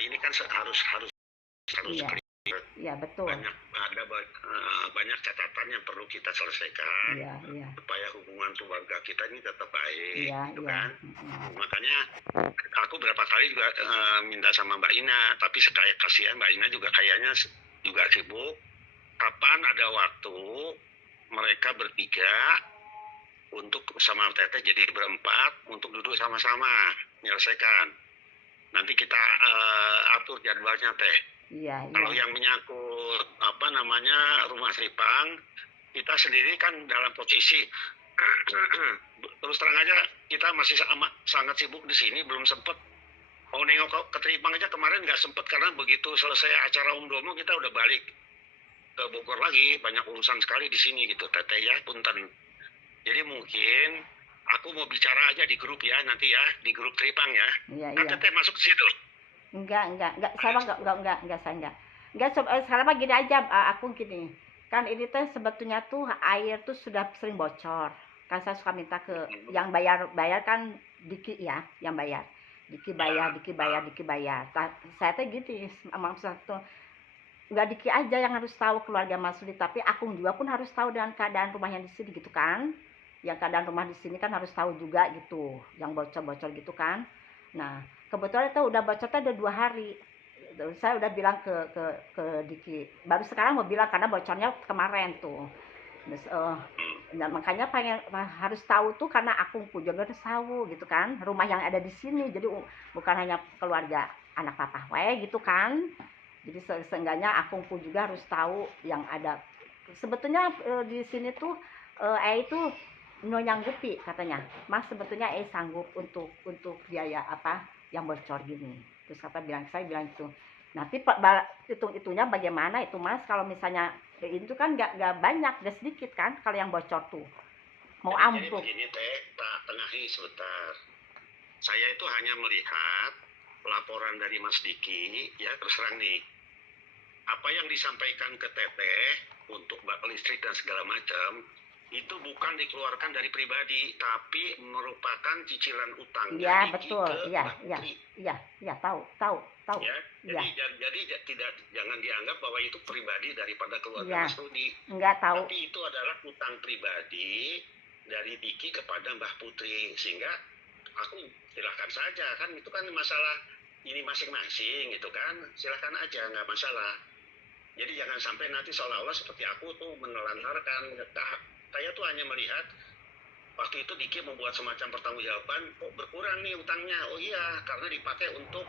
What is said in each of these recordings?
ini kan harus Iya, clear. iya betul. Banyak catatan yang perlu kita selesaikan Iya, iya. supaya hubungan keluarga kita ini tetap baik, Iya, gitu iya. kan. Makanya aku berapa kali juga minta sama Mbak Ina, tapi kasihan Mbak Ina juga kayaknya juga sibuk. Kapan ada waktu mereka bertiga untuk sama Teteh jadi berempat untuk duduk sama-sama menyelesaikan. Nanti kita atur jadwalnya Teh. Iya, Kalau iya. yang menyangkut rumah Sripang, kita sendiri kan dalam posisi terus terang aja kita masih sangat sibuk di sini, belum sempet mau nengok ke Tripang aja kemarin nggak sempet karena begitu selesai acara Domo kita udah balik ke Bogor lagi, banyak urusan sekali di sini gitu Teteh ya, punten. Jadi mungkin aku mau bicara aja di grup ya nanti ya, di grup Tripang ya. Iya, Kan iya. Teteh masuk ke situ. Enggak. Saya enggak, saya enggak. Enggak, sekarang mah gini aja, aku gini. Kan ini tuh sebetulnya tuh air tuh sudah sering bocor. Kan saya suka minta ke yang bayar kan Diki ya, yang bayar. Diki bayar. Saya tuh gitu, maksud tuh nggak Diki aja yang harus tahu keluarga Mas Sudi, tapi aku juga pun harus tahu dengan keadaan rumahnya di sini gitu kan. Yang keadaan rumah di sini kan harus tahu juga gitu, yang bocor-bocor gitu kan. Nah, kebetulan itu udah bocornya udah 2 hari. Saya udah bilang ke Diki. Baru sekarang mau bilang karena bocornya kemarin tuh. Terus, nah, makanya harus tahu tuh karena aku juga harus tahu gitu kan rumah yang ada di sini. Jadi bukan hanya keluarga anak papa gitu kan. Jadi seenggaknya aku pun juga harus tahu yang ada. Sebetulnya di sini tuh itu no nyanggupi katanya. Mas sebetulnya sanggup untuk biaya apa yang bocor gini. Terus saya bilang itu. Nanti hitung-hitungnya bagaimana itu Mas kalau misalnya itu kan nggak banyak, nggak sedikit kan kalau yang bocor tuh. Mau ampuh. Jadi begini Teh, tak tengahi sebentar. Saya itu hanya melihat laporan dari Mas Diki, ya terus terang nih. Apa yang disampaikan ke Teteh untuk listrik dan segala macam itu bukan dikeluarkan dari pribadi, tapi merupakan cicilan utangnya. Iya betul, iya tahu. Ya, jadi tidak jangan dianggap bahwa itu pribadi daripada keluarga Mas Rudi. Enggak tahu. Tapi itu adalah utang pribadi dari Diki kepada Mbah Putri, sehingga aku silahkan saja kan itu kan masalah ini masing-masing gitu kan, silahkan aja nggak masalah. Jadi jangan sampai nanti seolah-olah seperti aku tuh menelantarkan. Saya tuh hanya melihat waktu itu Diki membuat semacam pertanggungjawaban, kok berkurang nih utangnya. Oh iya, karena dipakai untuk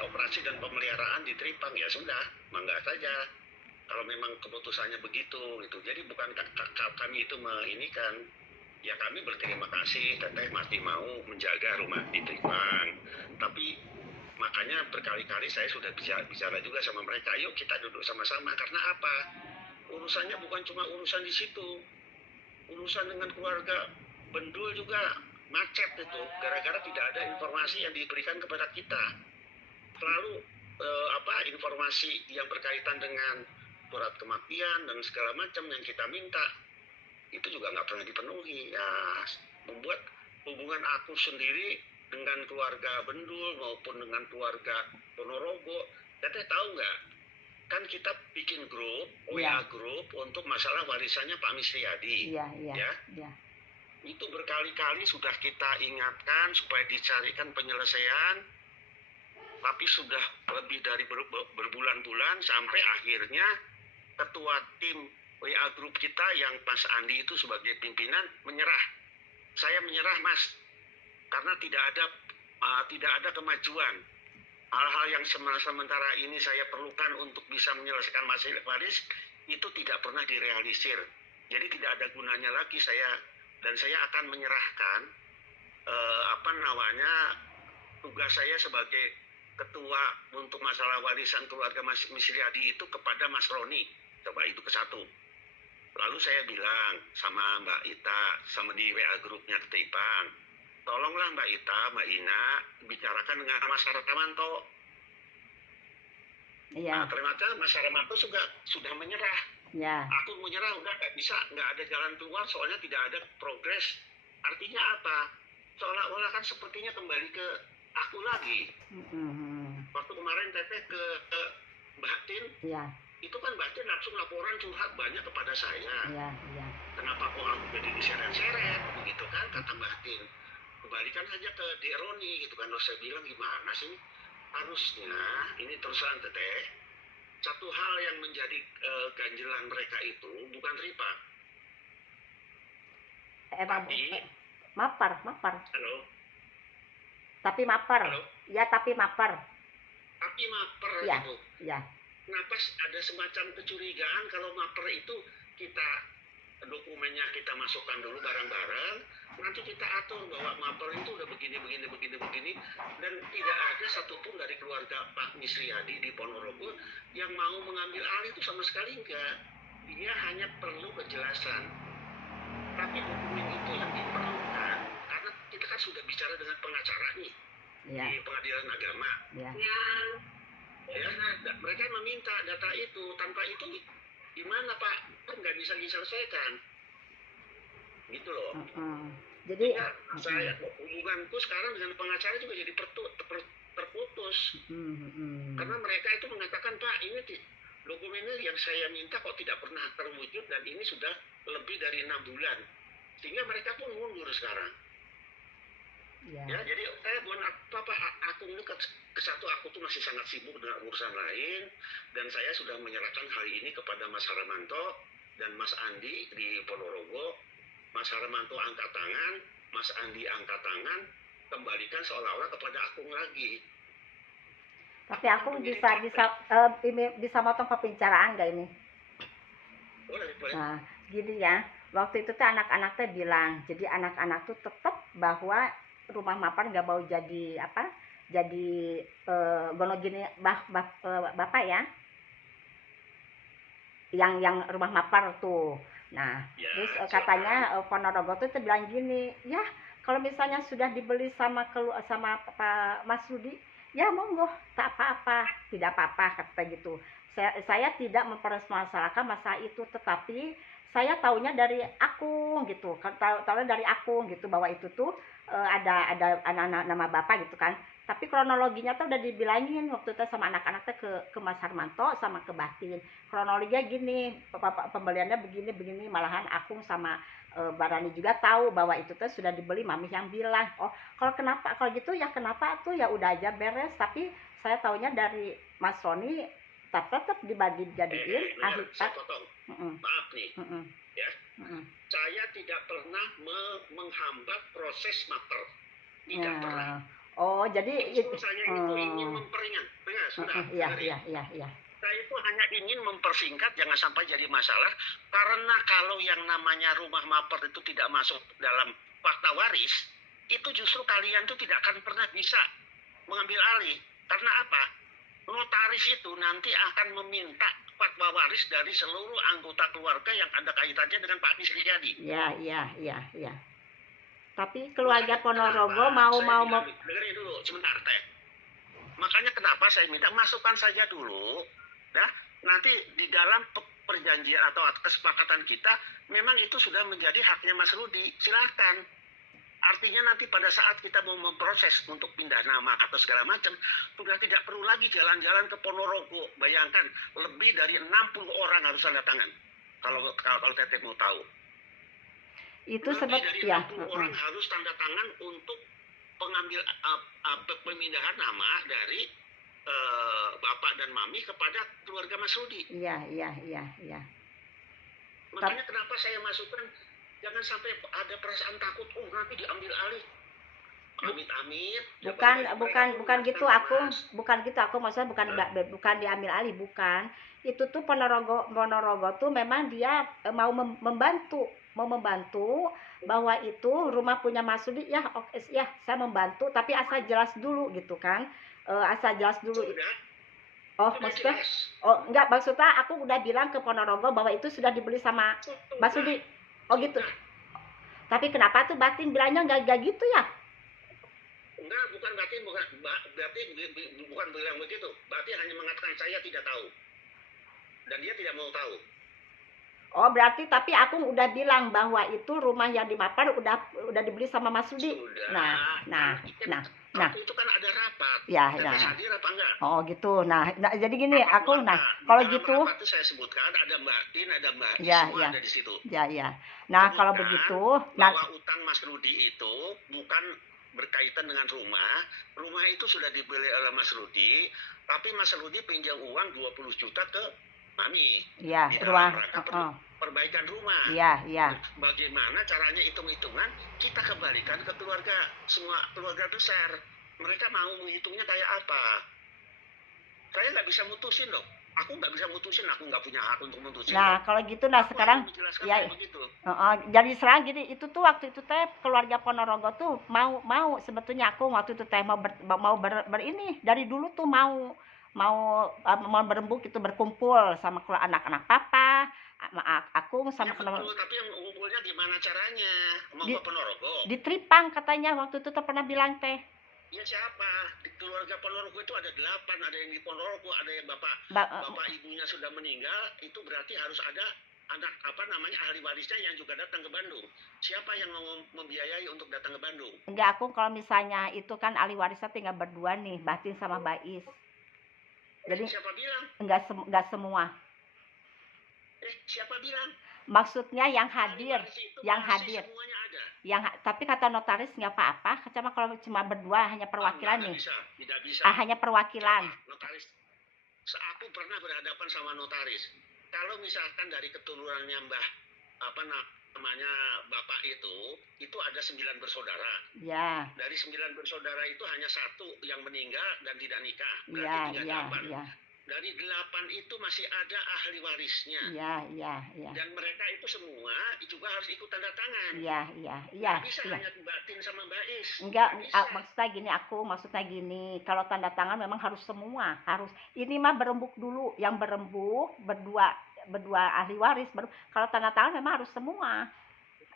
operasi dan pemeliharaan di Tripang. Ya sudah, mangga saja. Kalau memang keputusannya begitu, gitu. Jadi bukan kami itu kan, ya kami berterima kasih, Teteh masih mau menjaga rumah di Tripang. Tapi makanya berkali-kali saya sudah bicara juga sama mereka, yuk kita duduk sama-sama. Karena apa? Urusannya bukan cuma urusan di situ, urusan dengan keluarga Bendul juga macet itu, gara-gara tidak ada informasi yang diberikan kepada kita. Selalu informasi yang berkaitan dengan surat kematian dan segala macam yang kita minta itu juga nggak pernah dipenuhi. Ya, membuat hubungan aku sendiri dengan keluarga Bendul maupun dengan keluarga Ponorogo, Teteh tahu nggak? Kan kita bikin grup, WA grup untuk masalah warisannya Pak Misriyadi. Iya. Itu berkali-kali sudah kita ingatkan supaya dicarikan penyelesaian, tapi sudah lebih dari berbulan-bulan sampai akhirnya ketua tim WA grup kita yang Mas Andi itu sebagai pimpinan menyerah. Saya menyerah Mas, karena tidak ada kemajuan. Hal-hal yang sementara ini saya perlukan untuk bisa menyelesaikan masalah waris itu tidak pernah direalisir. Jadi tidak ada gunanya lagi saya akan menyerahkan tugas saya sebagai ketua untuk masalah warisan keluarga Mas Misriyadi itu kepada Mas Roni. Coba itu ke satu. Lalu saya bilang sama Mbak Ita, sama di WA grupnya Tripang, tolonglah Mbak Ita, Mbak Ina, bicarakan dengan Mas Ramanto. Iya. Nah, ternyata Mas Ramanto sudah menyerah. Ya. Aku menyerah, udah nggak ada jalan keluar, soalnya tidak ada progres. Artinya apa? Seolah-olah kan sepertinya kembali ke aku lagi. kemarin Teteh ke Mbak Tin, Iya, itu kan Mbak Tin langsung laporan curhat banyak kepada saya. iya, iya. Kenapa kok aku jadi diseret-seret, begitu kan, kata Mbak Tin. Kembalikan aja ke Dek Roni, gitu kan. Terus saya bilang, gimana sih? Harusnya, ini terus terang Teteh, satu hal yang menjadi ganjelan mereka itu bukan riba. Emang Tapi, maper. halo, Tapi maper. halo, Ya, tapi maper. tapi maper Iya, gitu. iya. Kenapa ada semacam kecurigaan kalau maper itu kita dokumennya kita masukkan dulu bareng-bareng, nanti kita atur bahwa maper itu udah begini, dan tidak ada satupun dari keluarga Pak Misriyadi di Ponorogo yang mau mengambil alih itu sama sekali enggak. Dia hanya perlu kejelasan. Tapi dokumen itu yang diperlukan, karena kita kan sudah bicara dengan pengacara nih Iya, di pengadilan agama. iya. Ya, mereka meminta data itu. Tanpa itu gimana Pak? Kan nggak bisa diselesaikan. Gitu loh. Jadi, Ya, saya hubunganku sekarang dengan pengacara juga jadi terputus. Karena mereka itu mengatakan, Pak, ini dokumennya yang saya minta kok tidak pernah terwujud dan ini sudah lebih dari 6 bulan. Sehingga mereka pun mundur sekarang. ya. Ya, jadi saya buat apa aku ini ke satu aku tuh masih sangat sibuk dengan urusan lain dan saya sudah menyerahkan hal ini kepada Mas Haramanto dan Mas Andi di Ponorogo. Mas Haramanto angkat tangan, Mas Andi angkat tangan, kembalikan seolah-olah kepada Akung lagi. Tapi aku bisa motong pembicaraan nggak ini? Boleh. Nah, gini ya. Waktu itu tuh anak-anak teh bilang, jadi anak-anak tuh tetap bahwa rumah mapan nggak mau jadi apa? Jadi gono gini bapak ya. Yang rumah mapan tuh. Nah, Ya, terus katanya Ponorogo tuh bilang gini, ya kalau misalnya sudah dibeli sama Pak Mas Rudi, ya monggo, tak apa-apa, tidak apa-apa kata gitu. Saya tidak mempermasalahkan masalah itu, tetapi saya taunya dari Akung gitu, tahunya dari Akung gitu bahwa itu tuh ada anak-anak nama bapak gitu kan. Tapi kronologinya tuh udah dibilangin waktu itu sama anak-anak ke Mas Harmanto sama ke Batin. Kronologinya gini, pembeliannya begini, malahan Akung sama Barani juga tahu bahwa itu tuh sudah dibeli, mami yang bilang. Oh, kalau gitu ya kenapa tuh, ya udah aja beres. Tapi saya taunya dari Mas Roni tetap dijadiin ahli. saya potong. Maaf nih. Ya. Saya tidak pernah menghambat proses maper. Tidak pernah. Oh, jadi saya itu ingin memperingat. Iya. Saya itu hanya ingin mempersingkat, jangan sampai jadi masalah. Karena kalau yang namanya rumah maper itu tidak masuk dalam fakta waris, itu justru kalian tuh tidak akan pernah bisa mengambil alih. Karena apa? Notaris itu nanti akan meminta fatwa waris dari seluruh anggota keluarga yang ada kaitannya dengan Pak Misriyadi. Iya. Tapi keluarga Ponorogo mau dengerin dulu sebentar Teh. Makanya kenapa saya minta masukkan saja dulu, nah nanti di dalam perjanjian atau kesepakatan kita memang itu sudah menjadi haknya Mas Rudi, silakan. Artinya nanti pada saat kita mau memproses untuk pindah nama atau segala macam, sudah tidak perlu lagi jalan-jalan ke Ponorogo. Bayangkan lebih dari 60 orang harus tanda tangan. Kalau Teteh mau tahu. Itu lebih dari 60 orang harus tanda tangan untuk pengambil pemindahan nama dari bapak dan mami kepada keluarga Mas Rudi. Iya. Makanya kenapa saya masukkan, jangan sampai ada perasaan takut, nanti diambil alih. Amit-amit. Bukan gitu aku maksudnya bukan diambil alih, bukan. Itu tuh Ponorogo tuh memang dia mau membantu bahwa itu rumah punya Mas Rudi, ya oke ya saya membantu, tapi asal jelas dulu gitu kan. Asal jelas dulu. Maksudnya aku udah bilang ke Ponorogo bahwa itu sudah dibeli sama Mas Rudi. Oh gitu. Tapi kenapa tuh Batin bilangnya nggak gitu ya? Enggak, bukan bilang begitu. Batin hanya mengatakan saya tidak tahu. Dan dia tidak mau tahu. Oh, berarti tapi aku udah bilang bahwa itu rumah yang di Mapar udah dibeli sama Mas Rudi. Nah. Nah, itu kan ada rapat. ya, Tetes nah. hadir apa enggak? Oh gitu. Nah, jadi gini, Rapat aku, nah, keluarga. Di kalau dalam gitu, rapat itu saya sebutkan ada Mbak Tin, ada Mbak Is, ya, semua ya, ada di situ. ya, ya. Nah, kalau Sebutkan begitu, nah, bahwa utang Mas Rudi itu bukan berkaitan dengan rumah. Rumah itu sudah dibeli oleh Mas Rudi, tapi Mas Rudi pinjam uang 20 juta ke Mami ya, di dalam rumah, rangka perbaikan rumah. ya, ya, Bagaimana caranya hitung-hitungan kita kembalikan ke keluarga, semua keluarga besar. Mereka mau menghitungnya kayak apa? Saya nggak bisa mutusin dong. Aku nggak bisa mutusin, aku nggak punya hak untuk mutusin. nah, kalau gitu, nah, Aku sekarang, hanya menjelaskan ya, kayak begitu. jadi serang gini, itu tuh waktu itu teh keluarga Ponorogo tuh mau sebetulnya aku waktu itu teh mau ini dari dulu tuh mau berembuk itu berkumpul sama anak-anak papa, sama aku sama Ya betul, tapi yang ngumpulnya gimana caranya? Mau di, ke Ponorogo? di Tripang katanya waktu itu teh pernah bilang teh. Ya siapa? Di keluarga Ponorogo itu ada 8, ada yang di Ponorogo, ada yang bapak ibunya sudah meninggal, itu berarti harus ada anak ahli warisnya yang juga datang ke Bandung. Siapa yang mau membiayai untuk datang ke Bandung? Enggak, aku kalau misalnya itu kan ahli warisnya tinggal berdua nih, Batin sama Bais. Jadi siapa bilang? Enggak semua. Siapa bilang? Maksudnya yang hadir, semuanya ada. Tapi kata notaris nggak apa-apa, cuma kalau cuma berdua hanya perwakilan nih. Tidak bisa. Hanya perwakilan. Notaris. Aku pernah berhadapan sama notaris. Kalau misalkan dari keturunannya Mbah bapak itu ada 9 bersaudara. Ya. Dari 9 bersaudara itu hanya 1 yang meninggal dan tidak nikah. Berarti tinggal 8. Ya. Dari 8 itu masih ada ahli warisnya. Iya. Dan mereka itu semua juga harus ikut tanda tangan. Iya. Nggak bisa hanya Batin sama Bais. Enggak, maksudnya gini, kalau tanda tangan memang harus semua, harus. Ini mah berembuk dulu, yang berembuk berdua ahli waris, kalau tanda tangan memang harus semua.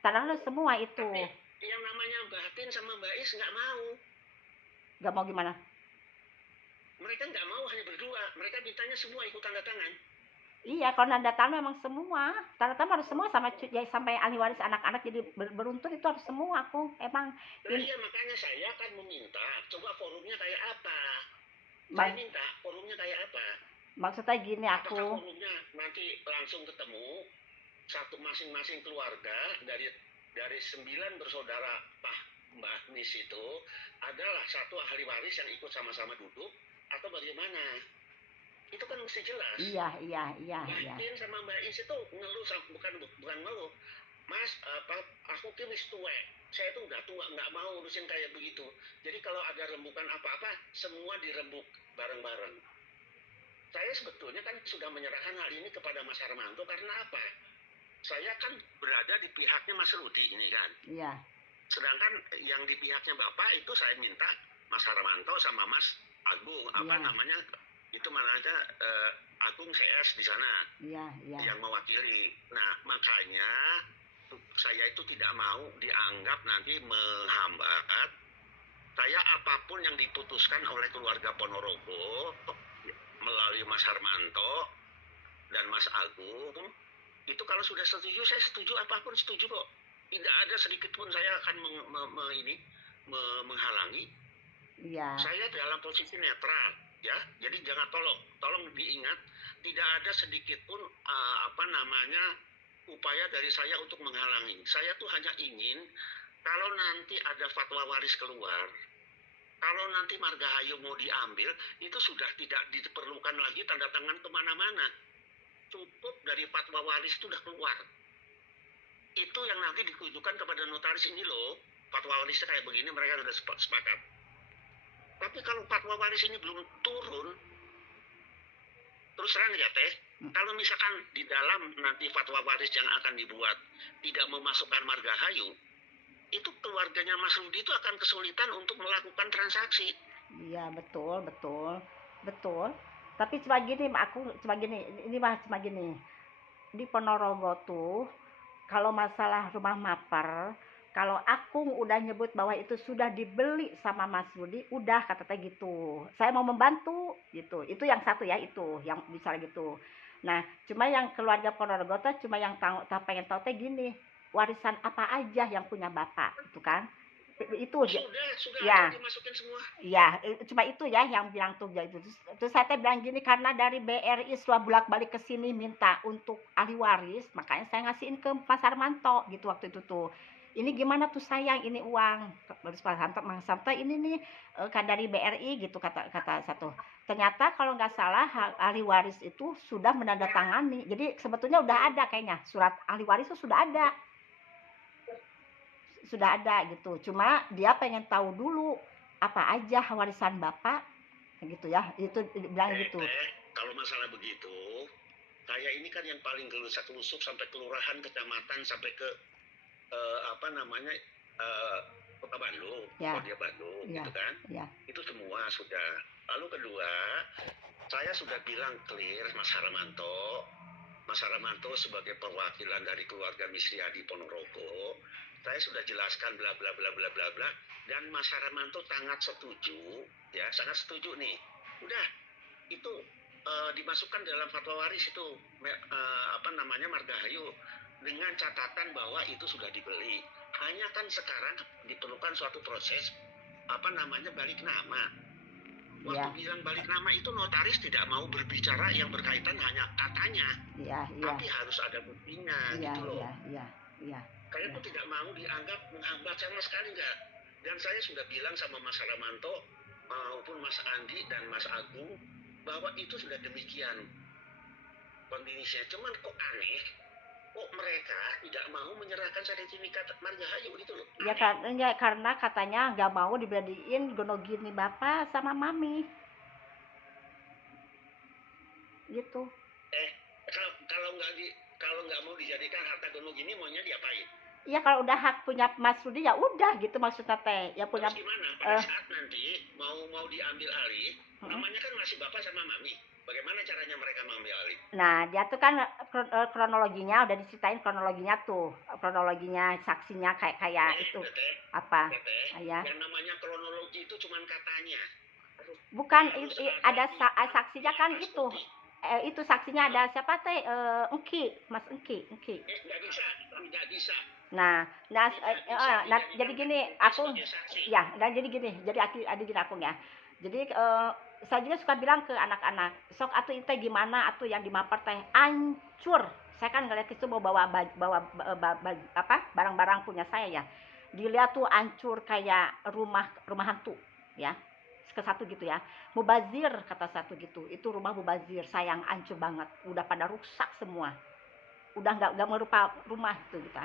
Tanda tangan semua itu. Tapi yang namanya Batin sama Bais nggak mau. Nggak mau gimana? Mereka nggak mau hanya berdua, mereka mintanya semua ikut tanda tangan. Iya, kalau tanda tangan memang semua. Tanda tangan harus semua sampai ahli waris anak-anak jadi beruntun itu harus semua aku emang. Iya, makanya saya kan meminta coba forumnya kayak apa. Saya minta forumnya kayak apa. Maksudnya gini aku. Apakah forumnya nanti langsung ketemu satu masing-masing keluarga dari 9 bersaudara Mbah Nis itu adalah satu ahli waris yang ikut sama-sama duduk atau bagaimana? Itu kan mesti jelas. Iya. Batin sama Mbak Is itu ngeluh, bukan ngeluh. Mas, aku wis tua. Saya tuh udah tua, nggak mau urusin kayak begitu. Jadi kalau ada rembukan apa-apa, semua dirembuk bareng-bareng. Saya sebetulnya kan sudah menyerahkan hal ini kepada Mas Harmanto karena apa? Saya kan berada di pihaknya Mas Rudi ini kan. Iya. Sedangkan yang di pihaknya Bapak itu saya minta Mas Harmanto sama Mas Agung, itu mana aja Agung CS di sana. Iya. Yang mewakili. Nah, makanya saya itu tidak mau dianggap nanti menghambat. Saya apapun yang diputuskan oleh keluarga Ponorogo melalui Mas Harmanto dan Mas Agung, itu kalau sudah setuju, saya setuju, apapun setuju kok. Tidak ada sedikit pun saya akan menghalangi. Iya. Saya dalam posisi netral, ya. Jadi jangan tolong diingat, tidak ada sedikit pun upaya dari saya untuk menghalangi. Saya tuh hanya ingin kalau nanti ada fatwa waris keluar, kalau nanti margahayu mau diambil, itu sudah tidak diperlukan lagi tanda tangan kemana-mana. Cukup dari fatwa waris itu sudah keluar. Itu yang nanti ditujukan kepada notaris ini loh, fatwa warisnya kayak begini, mereka sudah sepakat. Tapi kalau fatwa waris ini belum turun, terus terang ya Teh, kalau misalkan di dalam nanti fatwa waris yang akan dibuat tidak memasukkan margahayu, itu keluarganya Mas Rudi itu akan kesulitan untuk melakukan transaksi. Iya, betul. Tapi cuma gini, di Ponorogo tuh kalau masalah rumah maper, kalau Akung udah nyebut bahwa itu sudah dibeli sama Mas Rudi, udah kata gitu. Saya mau membantu gitu. Itu yang satu ya, itu yang bisa gitu. Nah, cuma yang keluarga Ponorogo tuh cuma yang pengen tahu teh gini, warisan apa aja yang punya bapak, itu kan? itu Sudah ya. ada dimasukin semua. Iya, cuma itu ya yang bilang tuh ya itu. Terus saya teh bilang gini, karena dari BRI sudah bolak-balik ke sini minta untuk ahli waris, makanya saya ngasihin ke Mas Armanto gitu waktu itu tuh. Ini gimana tuh sayang, ini uang. Terus Mas Armanto ini nih kan dari BRI gitu kata kata satu. Ternyata kalau nggak salah ahli waris itu sudah menandatangani. Jadi sebetulnya udah ada kayaknya surat ahli waris itu sudah ada gitu. Cuma dia pengen tahu dulu apa aja warisan bapak gitu ya. Itu bilang gitu. Kalau masalah begitu, saya ini kan yang paling gelusak-gelusuk sampai kelurahan, kecamatan, sampai ke apa namanya kota Bandung, Ya. Kota Bandung, Ya. gitu kan? Ya. Itu semua sudah. Lalu kedua, saya sudah bilang clear Mas Haramanto sebagai perwakilan dari keluarga Misriadi Ponorogo, saya sudah jelaskan bla bla bla bla bla bla, dan Mas Haramanto sangat setuju, ya sangat setuju nih. Udah itu dimasukkan dalam fatwa waris itu apa namanya margahayu dengan catatan bahwa itu sudah dibeli. Hanya kan sekarang diperlukan suatu proses apa namanya balik nama. Waktu bilang balik nama itu notaris tidak mau berbicara yang berkaitan hanya katanya, tapi harus ada buktinya gitu loh. Saya tuh tidak mau dianggap menghambat sama sekali enggak. Dan saya sudah bilang sama Mas Haramanto maupun Mas Andi dan Mas Agung bahwa itu sudah demikian kondisinya. Cuman kok aneh, kok mereka tidak mau menyerahkan sertifikat margahayu gitu loh. Ya karena katanya nggak mau dibeliin gonogini bapak sama mami. Gitu. Kalau nggak mau dijadikan harta gonogini, maunya diapain? Iya kalau udah hak punya Mas Rudi ya udah gitu maksudnya teh. Ya punya. Terus gimana? Pada saat nanti mau diambil alih, namanya kan masih bapak sama mami. Bagaimana caranya mereka mengambil alih? Nah, dia tuh kan kronologinya udah diceritain kronologinya tuh. Kronologinya saksinya kayak itu. Apa? Ya. Yang namanya kronologi itu cuma katanya. Bukan ada saksinya kan itu. Itu saksinya ada siapa teh? Mas Engki. Tidak bisa. Nah, jadi gini, aku ya, dan jadi gini, jadi gini aku ya. Jadi saya juga suka bilang ke anak-anak, sok atuh itu gimana atuh yang di Mapar teh hancur. Saya kan ngeliat itu bawa apa barang-barang punya saya ya. Dilihat tuh hancur kayak rumah hantu ya. Ke satu gitu ya. Mubazir kata satu gitu. Itu rumah mubazir, sayang hancur banget. Udah pada rusak semua. Udah nggak merupa rumah tuh gitu.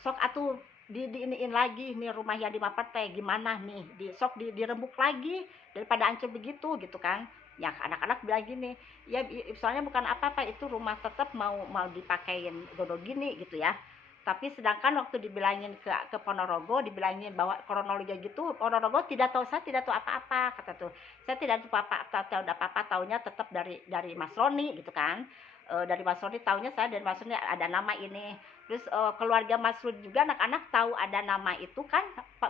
Sok atuh diiniin lagi nih rumah yang di Mapar teh gimana nih sok dirembuk lagi daripada hancur begitu gitu kan ya anak-anak bilang gini ya soalnya bukan apa-apa itu rumah tetap mau dipakein godo gini gitu ya tapi sedangkan waktu dibilangin ke Ponorogo dibilangin bahwa kronologi gitu Ponorogo saya tidak tahu apa-apa kata tuh saya tidak tahu apa-apa taunya tetap dari Mas Roni gitu kan dari Mas Roni taunya saya dari Mas Roni ada nama ini. Terus keluarga Mas Rudi juga anak-anak tahu ada nama itu kan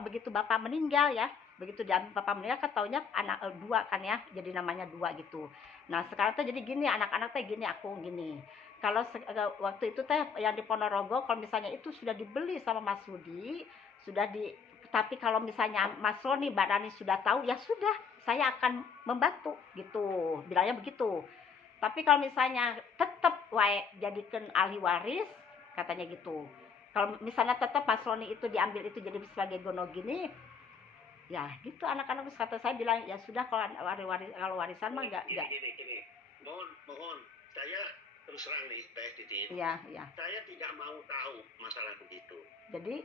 begitu bapak meninggal ya. Begitu bapak meninggal kan taunya anak dua kan ya. Jadi namanya dua gitu. Nah sekarang tuh jadi gini anak-anak teh gini aku gini. Kalau waktu itu teh yang di Ponorogo kalau misalnya itu sudah dibeli sama Mas Rudi tapi kalau misalnya Mas Roni Mbak Rani sudah tahu ya sudah saya akan membantu gitu bilangnya begitu tapi kalau misalnya tetap jadikan ahli waris katanya gitu kalau misalnya tetap Mas Roni itu diambil itu jadi sebagai gono gini ya gitu anak-anak kata saya bilang ya sudah kalau warisan mah enggak gini. Mohon saya terus terang nih Teh Titin. Iya. Saya tidak mau tahu masalah begitu. Jadi